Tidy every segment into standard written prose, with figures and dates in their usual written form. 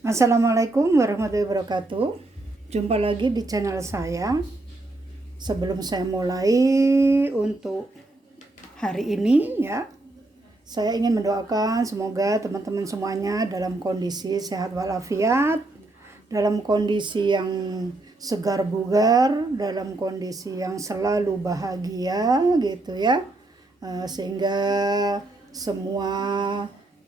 Assalamualaikum warahmatullahi wabarakatuh. Jumpa lagi di channel saya. Sebelum saya mulai untuk hari ini ya, saya ingin mendoakan semoga teman-teman semuanya dalam kondisi sehat walafiat, dalam kondisi yang segar bugar, dalam kondisi yang selalu bahagia gitu ya. Sehingga semua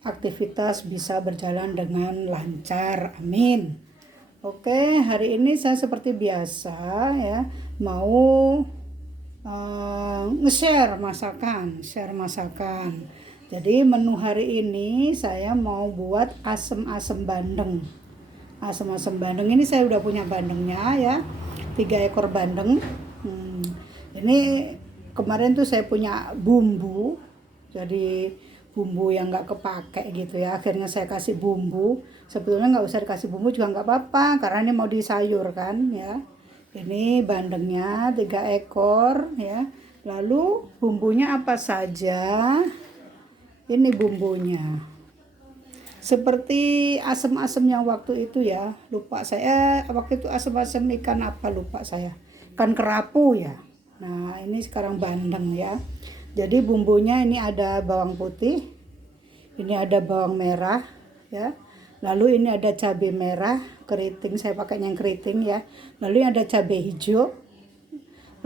aktivitas bisa berjalan dengan lancar. Amin. Oke, hari ini saya seperti biasa ya mau share masakan. Jadi menu hari ini saya mau buat asem-asem bandeng. Asem-asem bandeng ini saya udah punya bandengnya ya, 3 ekor bandeng. Ini kemarin tuh saya punya bumbu, jadi bumbu yang nggak kepake gitu ya, akhirnya saya kasih bumbu. Sebetulnya nggak usah dikasih bumbu juga nggak apa-apa karena ini mau disayur kan ya. Ini bandengnya 3 ekor ya, lalu bumbunya apa saja. Ini bumbunya seperti asem-asem yang waktu itu ya, lupa saya waktu itu asem-asem ikan apa lupa saya, ikan kerapu ya. Nah ini sekarang bandeng ya. Jadi bumbunya ini ada bawang putih, ini ada bawang merah ya, lalu ini ada cabai merah keriting, saya pakai yang keriting ya, lalu ini ada cabai hijau,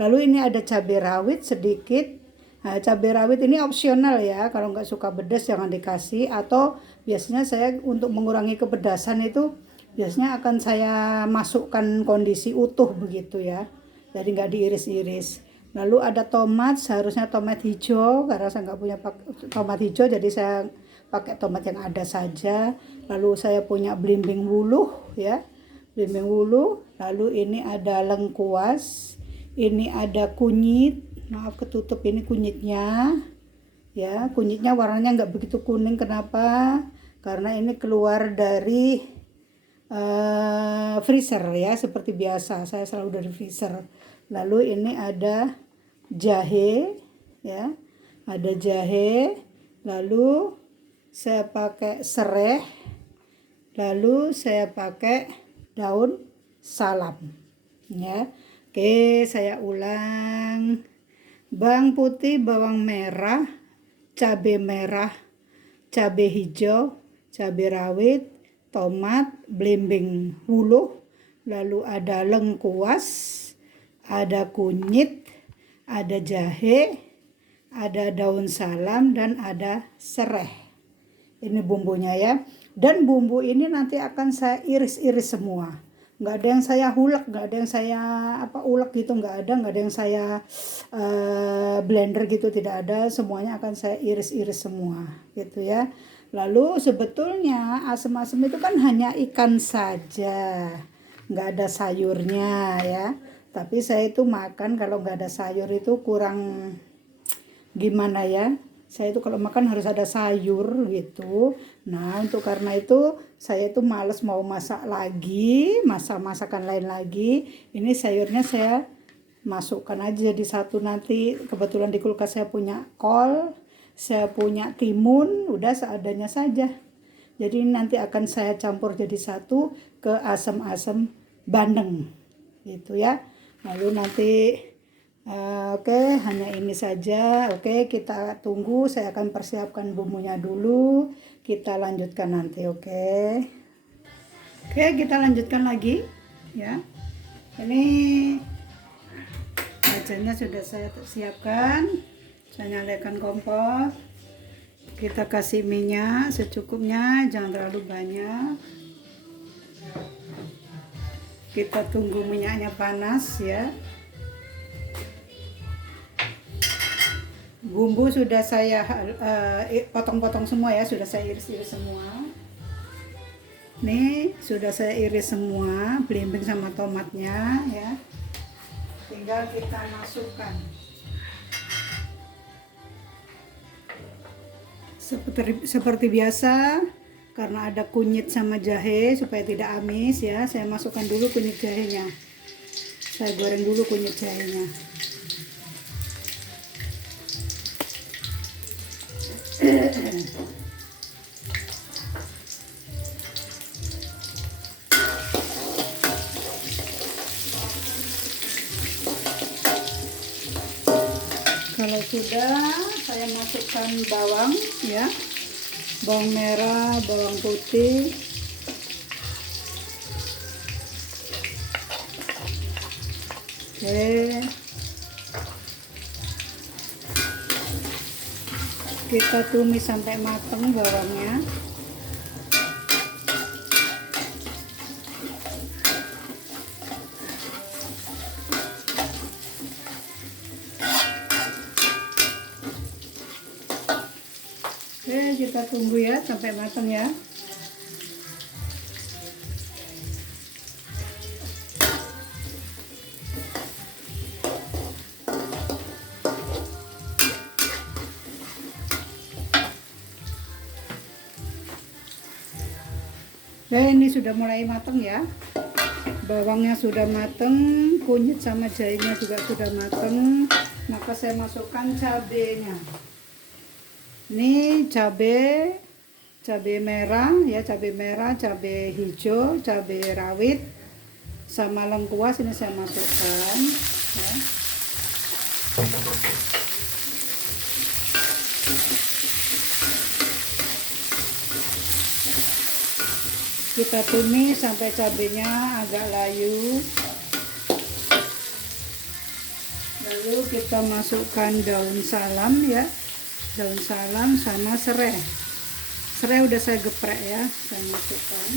lalu ini ada cabai rawit sedikit. Nah, cabai rawit ini opsional ya, kalau nggak suka pedas jangan dikasih, atau biasanya saya untuk mengurangi kepedasan itu biasanya akan saya masukkan kondisi utuh begitu ya, jadi nggak diiris-iris. Lalu ada tomat, seharusnya tomat hijau karena saya nggak punya tomat hijau, jadi saya pakai tomat yang ada saja. Lalu saya punya belimbing wuluh ya, belimbing wuluh. Lalu ini ada lengkuas, ini ada kunyit, maaf ketutup ini kunyitnya ya. Kunyitnya warnanya nggak begitu kuning, kenapa? Karena ini keluar dari freezer ya, seperti biasa saya selalu dari freezer. Lalu ini ada jahe ya, ada jahe, lalu saya pakai serai, lalu saya pakai daun salam ya. Oke, saya ulang. Bawang putih, bawang merah, cabai merah, cabai hijau, cabai rawit, tomat, belimbing wuluh, lalu ada lengkuas, ada kunyit, ada jahe, ada daun salam, dan ada serai. Ini bumbunya ya. Dan bumbu ini nanti akan saya iris-iris semua. Nggak ada yang saya hulek, nggak ada yang saya ulek gitu, nggak ada yang saya blender gitu, tidak ada. Semuanya akan saya iris-iris semua gitu ya. Lalu sebetulnya asem-asem itu kan hanya ikan saja, nggak ada sayurnya ya. Tapi saya itu makan kalau nggak ada sayur itu kurang gimana ya. Saya itu kalau makan harus ada sayur gitu. Nah untuk karena itu saya itu males mau masak lagi, masakan lain lagi. Ini sayurnya saya masukkan aja jadi satu. Nanti kebetulan di kulkas saya punya kol, saya punya timun, udah seadanya saja. Jadi nanti akan saya campur jadi satu ke asam-asam bandeng gitu ya. Lalu nanti oke, hanya ini saja. Oke, kita tunggu, saya akan persiapkan bumbunya dulu, kita lanjutkan nanti. Oke, kita lanjutkan lagi ya. Ini wajahnya sudah saya siapkan, saya nyalakan kompor. Kita kasih minyak secukupnya, jangan terlalu banyak. Kita tunggu minyaknya panas ya. Bumbu sudah saya potong-potong semua ya, sudah saya iris-iris semua. Nih sudah saya iris semua belimbing sama tomatnya ya. Tinggal kita masukkan. Seperti biasa, karena ada kunyit sama jahe supaya tidak amis ya, saya masukkan dulu kunyit jahenya. Saya goreng dulu kunyit jahenya. Kalau sudah, saya masukkan bawang ya, bawang merah, bawang putih, oke, kita tumis sampai matang bawangnya. Oke, kita tunggu ya sampai matang ya. Ini sudah mulai matang ya. Bawangnya sudah matang, kunyit sama jahenya juga sudah matang. Maka saya masukkan cabenya. Ini cabai merah ya, cabai merah, cabai hijau, cabai rawit sama lengkuas ini saya masukkan ya. Kita tumis sampai cabenya agak layu. Lalu kita masukkan daun salam ya. Daun salam sama serai. Serai udah saya geprek ya, saya masukkan.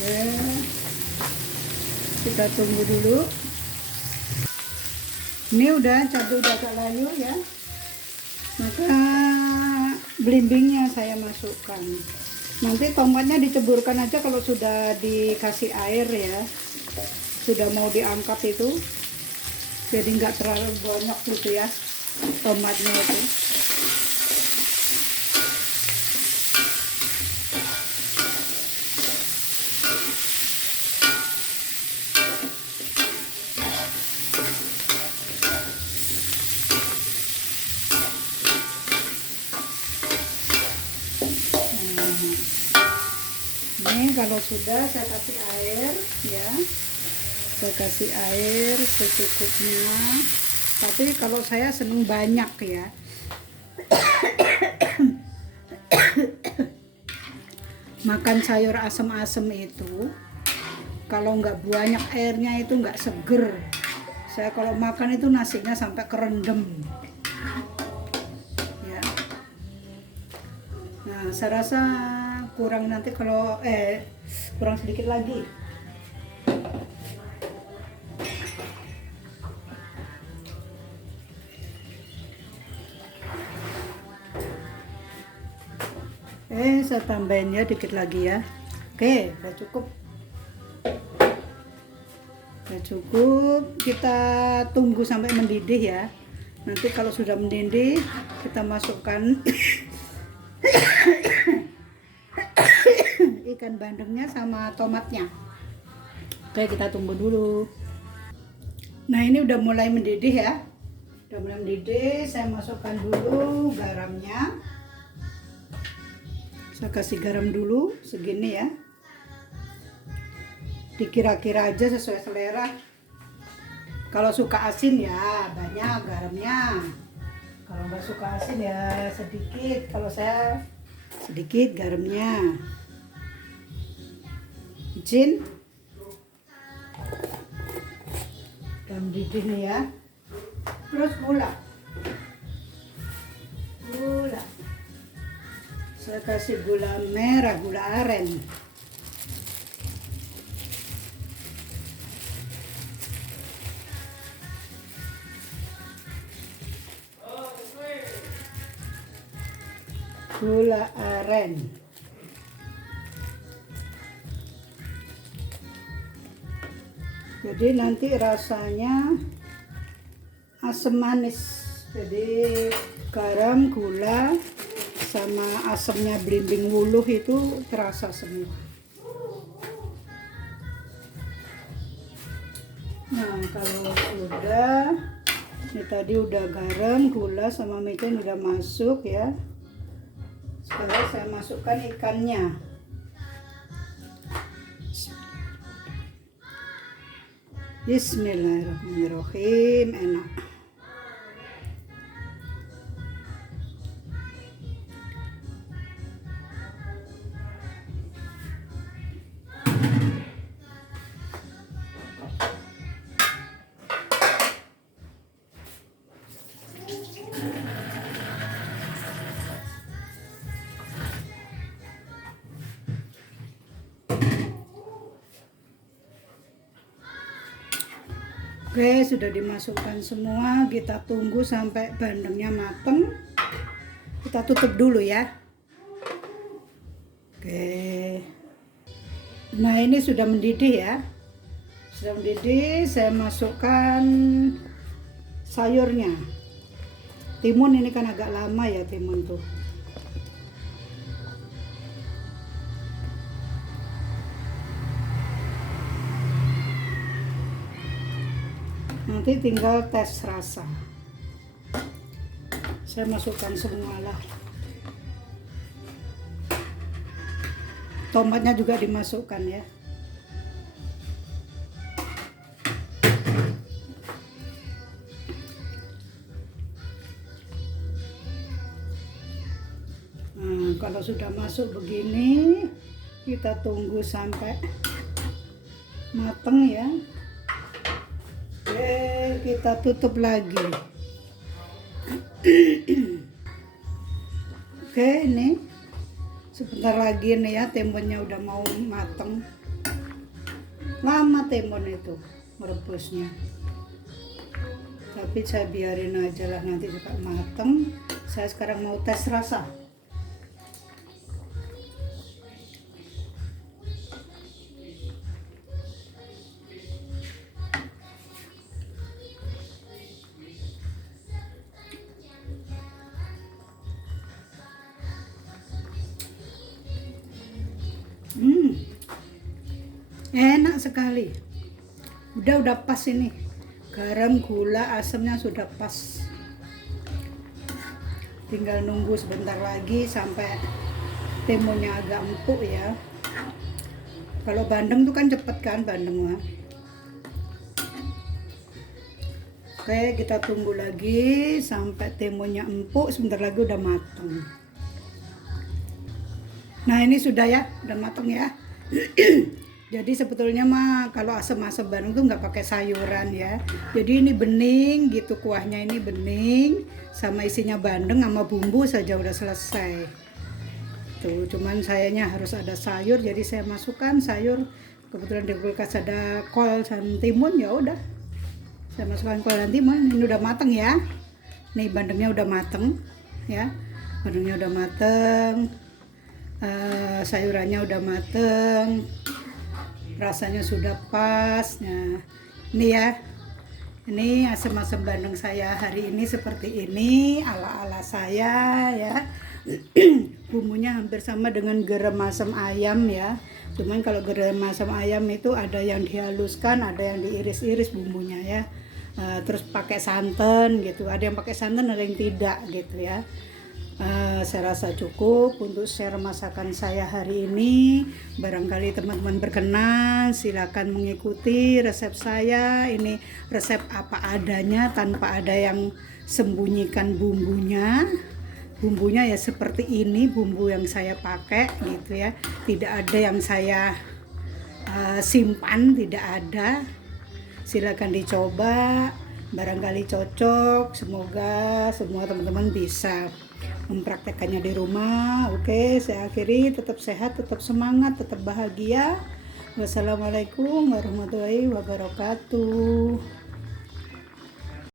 Oke. Kita tunggu dulu. Ini udah cabai udah agak layu ya, maka belimbingnya saya masukkan. Nanti tomatnya diceburkan aja kalau sudah dikasih air ya, sudah mau diangkat itu, jadi nggak terlalu banyak gitu ya tomatnya itu. Ini kalau sudah saya kasih air ya, saya kasih air secukupnya, tapi kalau saya seneng banyak ya. Makan sayur asem-asem itu kalau nggak banyak airnya itu nggak seger. Saya kalau makan itu nasinya sampai kerendam ya. Nah, saya rasa kurang nanti kalau kurang sedikit lagi. Saya tambahin ya dikit lagi ya. Oke, udah cukup. Udah cukup. Kita tunggu sampai mendidih ya. Nanti kalau sudah mendidih, kita masukkan ikan bandengnya sama tomatnya. Oke, kita tunggu dulu. Nah, ini udah mulai mendidih ya. Udah mulai mendidih, saya masukkan dulu garamnya. Saya kasih garam dulu segini ya. Dikira-kira aja sesuai selera. Kalau suka asin ya banyak garamnya. Kalau nggak suka asin ya sedikit. Kalau saya sedikit garamnya. Izin. Dan mendidih nih ya. Terus gula. Saya kasih gula merah, gula aren. Gula aren. Jadi nanti rasanya asam manis. Jadi garam, gula sama asamnya belimbing wuluh itu terasa semua. Nah, kalau sudah, ini tadi udah garam, gula sama micin udah masuk ya. Sekarang saya masukkan ikannya. Bismillahirrahmanirrahim. Enak. Oke, sudah dimasukkan semua. Kita tunggu sampai bandengnya mateng. Kita tutup dulu ya. Oke. Nah, ini sudah mendidih ya. Sudah mendidih, saya masukkan sayurnya. Timun ini kan agak lama ya timun tuh. Nanti tinggal tes rasa. Saya masukkan semua lah. Tomatnya juga dimasukkan ya. Nah, kalau sudah masuk begini, kita tunggu sampai mateng ya. Oke, kita tutup lagi. Oke, ini sebentar lagi nih ya, timunnya udah mau mateng. Lama timun itu merebusnya, tapi saya biarin aja lah, nanti juga mateng. Saya sekarang mau tes rasa. Enak sekali. Udah pas ini. Garam, gula, asamnya sudah pas. Tinggal nunggu sebentar lagi sampai timunnya agak empuk ya. Kalau bandeng tuh kan cepet kan bandeng mah. Oke, kita tunggu lagi sampai timunnya empuk. Sebentar lagi udah matang. Nah, ini sudah ya, udah matang ya. Jadi sebetulnya mah kalau asam-asam Bandung tuh nggak pakai sayuran ya. Jadi ini bening gitu, kuahnya ini bening sama isinya bandeng sama bumbu saja udah selesai. Tuh, cuman sayanya harus ada sayur, jadi saya masukkan sayur. Kebetulan di kulkas ada kol dan timun, ya udah. Saya masukkan kol dan timun. Ini udah mateng ya. Nih bandengnya udah mateng ya. Bandengnya udah mateng. Sayurannya udah mateng. Rasanya sudah pas. Nah, ini ya, ini asam-asam bandeng saya hari ini seperti ini, ala-ala saya ya. Bumbunya hampir sama dengan garam asam ayam ya, cuman kalau garam asam ayam itu ada yang dihaluskan, ada yang diiris-iris bumbunya ya. Terus pakai santan gitu, ada yang pakai santan, ada yang tidak gitu ya. Saya rasa cukup untuk share masakan saya hari ini. Barangkali teman-teman berkenan, silakan mengikuti resep saya. Ini resep apa adanya tanpa ada yang sembunyikan bumbunya. Bumbunya ya seperti ini bumbu yang saya pakai gitu ya. Tidak ada yang saya simpan, tidak ada. Silakan dicoba, barangkali cocok. Semoga semua teman-teman bisa mempraktekannya di rumah. Oke, saya akhiri. Tetap sehat, tetap semangat, tetap bahagia. Wassalamualaikum warahmatullahi wabarakatuh.